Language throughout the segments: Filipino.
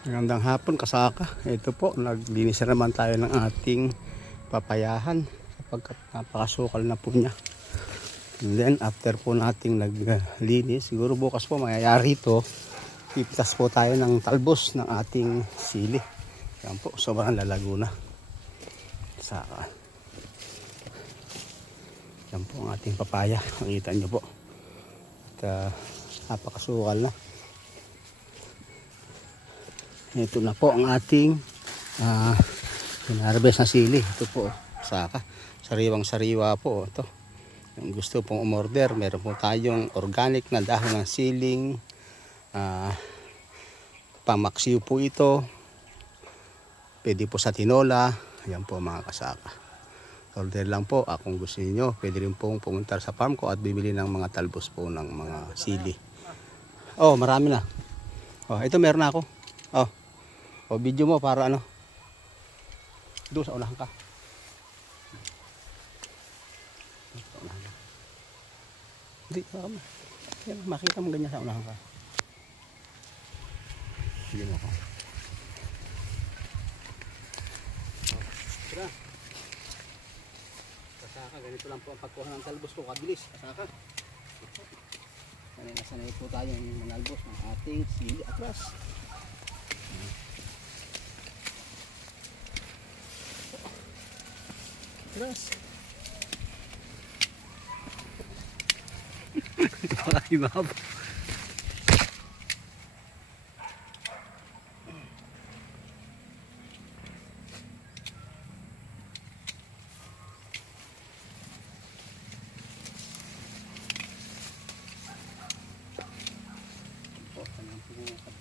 Magandang hapon kasaka. Ito po, naglinis naman tayo ng ating papayahan sapagkat napakasukal na po niya. And then after po nating naglinis, siguro bukas po mayayari ito, pipitas po tayo ng talbos ng ating sili. Yan po, sobrang lalago na. Saka. Yan po ang ating papaya. Makita nyo po. At napakasukal na. Ito na po ang ating pinarabes na sili. Ito po, saka. Sariwang sariwa po ito. Kung gusto pong umorder, meron po tayong organic na dahon ng siling. Pamaksiw po ito. Pwede po sa tinola. Ayan po mga kasaka. Order lang po. Kung gusto niyo, pwede rin pong pumunta sa farm ko at bibili ng mga talbos po ng mga sili. Oh, marami na. Oh, ito meron na ako. Oh. O video mo para ano. Doon sa unahan ka. Hindi, makita mo ganyan sa unahan ka. Video mo ako. Tara. Kasaka, ganito lang po ang pagkuha ng talbos ko. Kabilis, kasaka. Sanay po tayo ng manalbos ng ating sili atras. Atras. Pakakibab.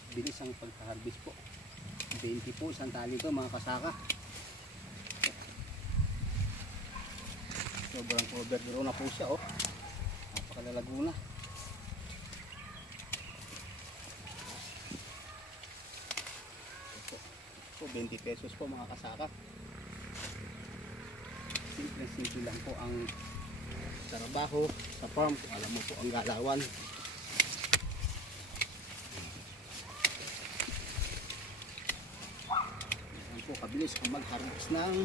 Bilis ang pagka-harvest po. 20 po isang tali ko mga kasaka. Sobrang overgrown na po siya oh. Napakalalago na. Ito 20 pesos po mga kasaka. Simple lang po ang trabaho sa farm. Alam mo po ang galawan. Kabilis kung mag-harvest ng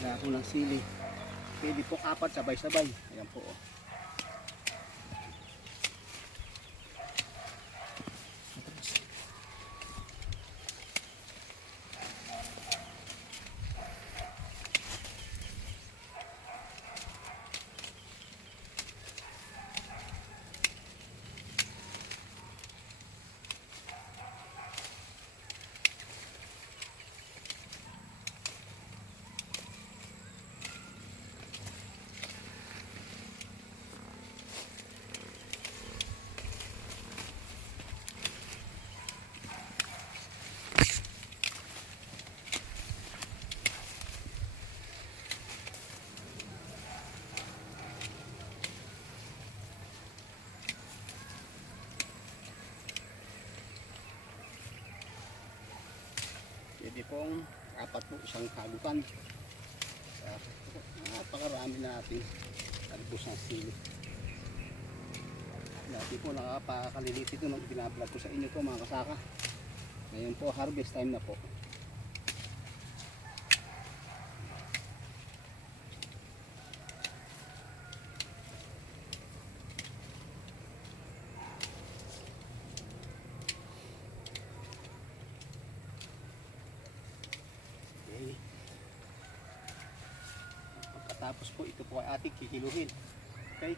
dahon ng sili. Pwede po 4 sabay-sabay. Ayan po. Pwede pong 4 po isang kagutan. Napakarami natin talbos ng sili. Dati po nakapakalilit ito nung binablog ko sa inyo po mga kasaka. Ngayon po harvest time na po. Tapos po ito po ay ating kikiluhin. Okay?